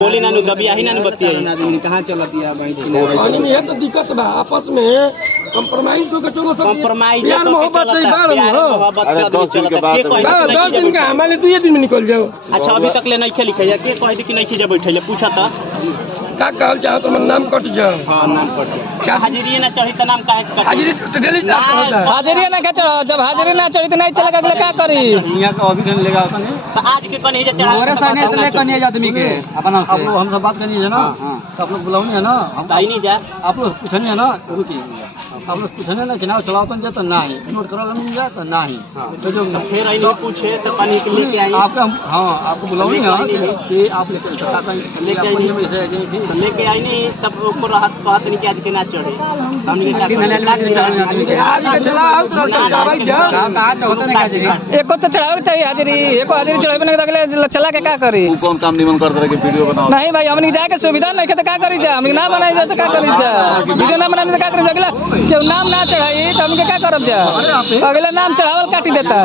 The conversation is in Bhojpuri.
बोली ना दबिया ही ना बतिया कहाँ चलती है पानी में है तो दिक्कत बा आपस में कंप्रोमाइज को चलो सब कंप्रोमाइज प्यार मोहब्बत से बात अरे 10 दिन के बाद 10 दिन का हमारे 2 दिन में निकल जाओ। अच्छा अभी तक ले नहीं खेली खैया के कह दी कि नहीं खींचा बैठे पूछा था का कहल चाहो तो नाम कट जाओ। हां नाम कट हाजिरी ना चढ़ी त नाम काहे कट हाजिरी तो डेली होता है। हाजिरी ना क्या चढ़ो जब हाजिरी ना चढ़ी तो नहीं चलेगा अगले क्या करी यहाँ का अभी कहीं लेगा अपन तो आज के कन्हे चढ़ा मोरे सामने से ले कन्हे आदमी के अपना आप लोग हम सब बात करनी है ना सब लोग बुलाओ है ना हम ताई नहीं जा आप लोग पूछने है ना रुकी आप लोग पूछने ना चुनाव चलाओ तो जाता ना ही नोट करा नहीं जाता ना ही तो जो फिर आई पूछे तो पानी के लेके आई आपका हां आपको बुलाओ ना कि आप लेके सत्ता का लेके आई में से लेके आई नहीं तब ऊपर राहत बात नहीं कि आज के ना चढ़े हमने क्या आज के चलाओ तो भाई जाओ कहां से होता नहीं हाजिरी एको तो चढ़ावे चाहिए हाजिरी एको हाजिरी चढ़ावे नहीं तो अगले चला के क्या करी कौन काम निमन कर रहे कि वीडियो बनाओ नहीं भाई हमनी जाए के सुविधा नहीं है तो क्या करी जा हमनी ना बनाई जा तो क्या करी जा वीडियो ना बनाई तो क्या करी जा अगला केहू नाम ना चढ़ाई तो हमके क्या करब जा अगले नाम चढ़ावल काटी देता